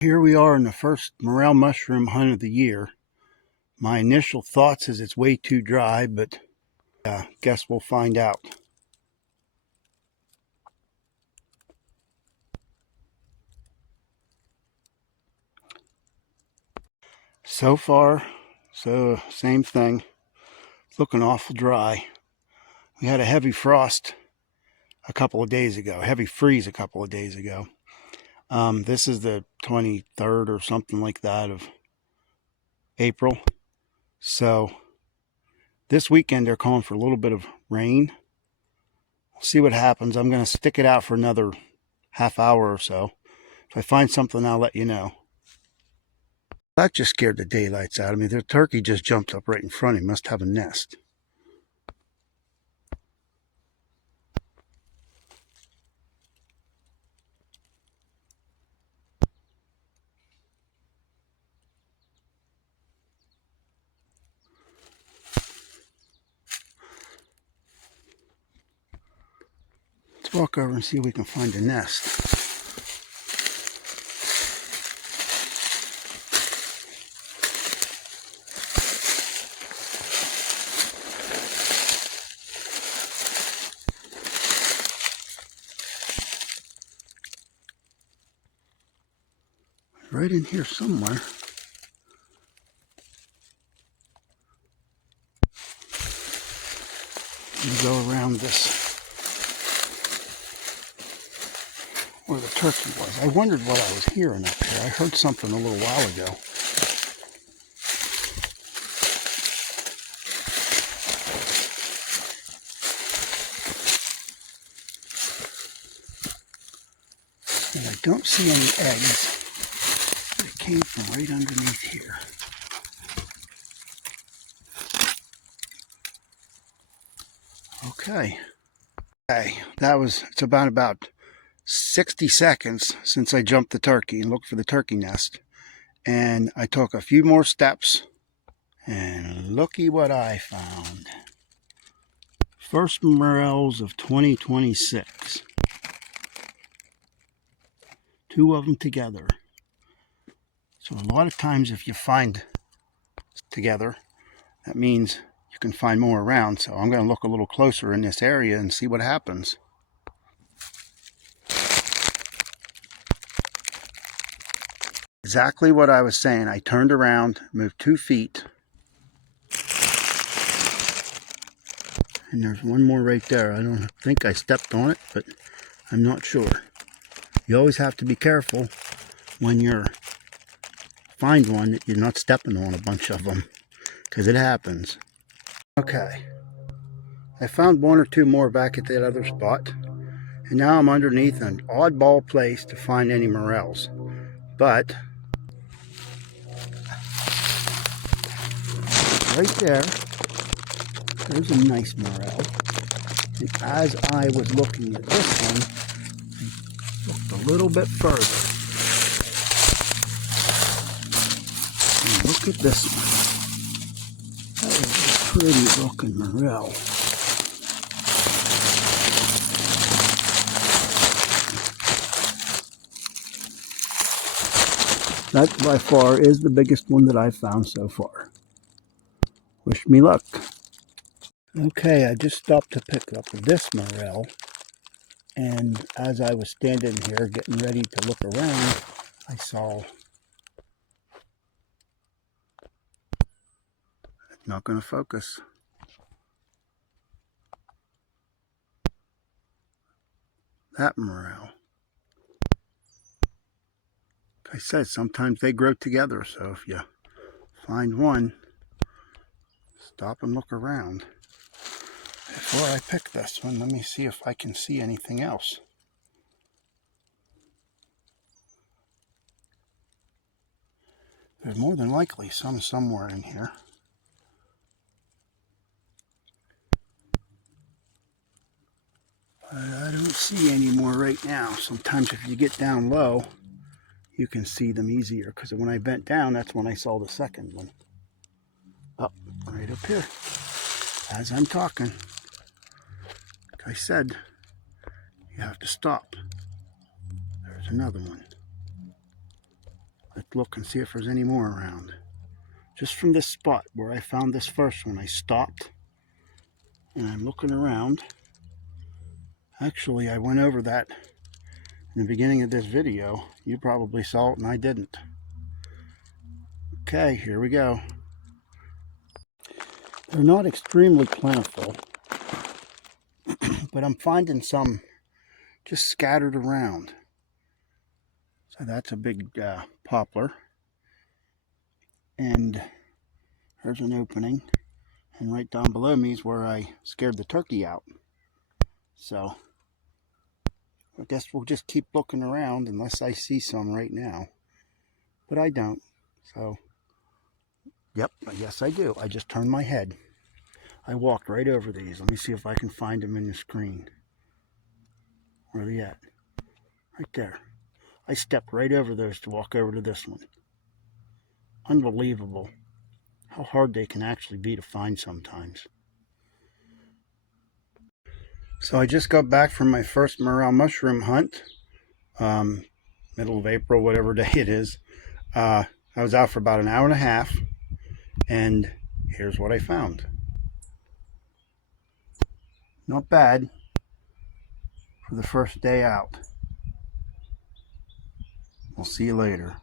Here we are in the first morel mushroom hunt of the year. My initial thoughts is it's way too dry, but guess we'll find out. So far, same thing. It's looking awful dry. We had a heavy frost a couple of days ago, heavy freeze a couple of days ago. This is the 23rd or something like that of April. So this weekend they're calling for a little bit of rain. We'll see what happens. I'm going to stick it out for another half hour or so. If I find something, I'll let you know. That just scared the daylights out of me. The turkey just jumped up right in front of me. Must have a nest. Let's walk over and see if we can find a nest. Right in here somewhere. You go around this where the turkey was. I wondered what I was hearing up here. I heard something a little while ago. And I don't see any eggs. It came from right underneath here. Okay, it's about 60 seconds since I jumped the turkey and looked for the turkey nest. And I took a few more steps and looky what I found. First morels of 2026. 2 of them together. So a lot of times if you find together, that means you can find more around. So I'm going to look a little closer in this area and see what happens. Exactly what I was saying. I turned around, moved 2 feet, and there's one more right there. I don't think I stepped on it, but I'm not sure. You always have to be careful when you're find one that you're not stepping on a bunch of them, because it happens. Okay, I found 1 or 2 more back at that other spot, and now I'm underneath an oddball place to find any morels. But right there's a nice morel. And as I was looking at this one, I looked a little bit further. And look at this one. That is a pretty looking morel. That by far is the biggest one that I've found so far. Wish me luck. Okay, I just stopped to pick up this morel, and as I was standing here getting ready to look around, I saw, it's not going to focus, that morel. Like I said, sometimes they grow together, so if you find one, stop and look around. Before I pick this one, let me see if I can see anything else. There's more than likely some somewhere in here. But I don't see any more right now. Sometimes if you get down low, you can see them easier, because when I bent down, that's when I saw the second one. Up, right up here. As I'm talking, like I said, you have to stop. There's another one. Let's look and see if there's any more around. Just from this spot where I found this first one, I stopped and I'm looking around. Actually, I went over that in the beginning of this video. You probably saw it and I didn't. Okay, here we go. They're not extremely plentiful, but I'm finding some just scattered around. So that's a big poplar. And there's an opening. And right down below me is where I scared the turkey out. So I guess we'll just keep looking around unless I see some right now. But I don't. So, yep, yes I do. I just turned my head. I walked right over these. Let me see if I can find them in the screen. Where are they at? Right there. I stepped right over those to walk over to this one. Unbelievable how hard they can actually be to find sometimes. So I just got back from my first morel mushroom hunt. Middle of April, whatever day it is. I was out for about an hour and a half, and here's what I found. Not bad for the first day out. We'll see you later.